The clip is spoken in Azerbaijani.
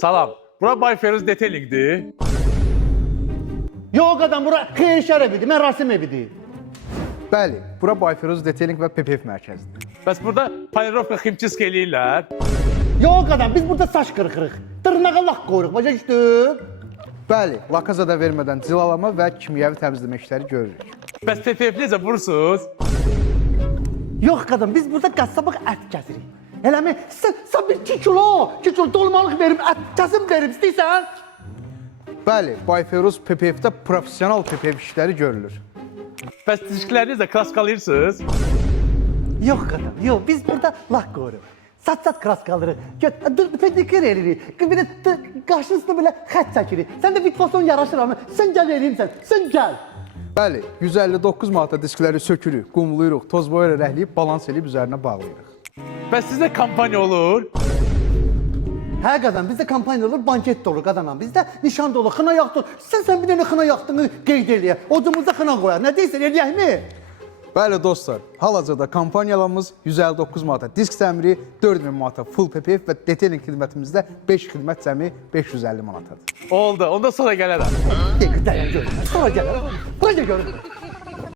Salam. Bura Bay Feruz Detailing'dir. Yox adam, bura xeyir şər evidir, mərasim evidir. Bəli, bura Bayferuz Detailing və PPF mərkəzidir. Bəs burada panirovka ximçisk eləyirlər. Yox adam, biz burada saç qırxırıq, dırnağa laq qoyuruq, başa düşdün? Bəli, lakazada vermədən cilalama və kimyəvi təmizləmə işləri görürük. Bəs PPF necə vurursunuz? Yox qadın, biz burada qəssabıq ət gəzirik. Eləmi, sən bir 2 kilo dolmalıq verim, ət kəsim verim, istəyirsən? Bəli, Bayferuz PPF-də professional PPF işləri görülür. Bəs disklərinizi də kraskalayırsınız? Yox qadın, yox, biz burada laq qoyuruq. Saç kraskalırıq, pedikür eləyirik, bir də qarşısında belə xət çəkirik. Sən də bitfason yaraşır amma, sən gəl eləyim sən gəl. Bəli, 159 manata diskləri sökürük, qumluyuruq, toz boya rəhləyib, balans eləyib üzərinə bağlayırıq. Bəs sizdə kampaniya olur? Hə qadın, bizdə kampaniya olur, banket də olur qadınam. Bizdə nişan da olur, xına yaxdır. Sən bir dənə xına yaxdığını qeyd eləyək. Ocumuzda xına qoyaq. Nə deyirsən, eləyəkmi? Bəli dostlar, hal-hazırda kampaniyalarımız 159 manata disk təmiri, 4000 manata full PPF və detailing xidmətimizdə 5 xidmət cəmi 550 manatadır. Oldu. Ondan sonra gələrəm. Dəqiq, görürəm. Sonra gələrəm. Bura gəl görürəm.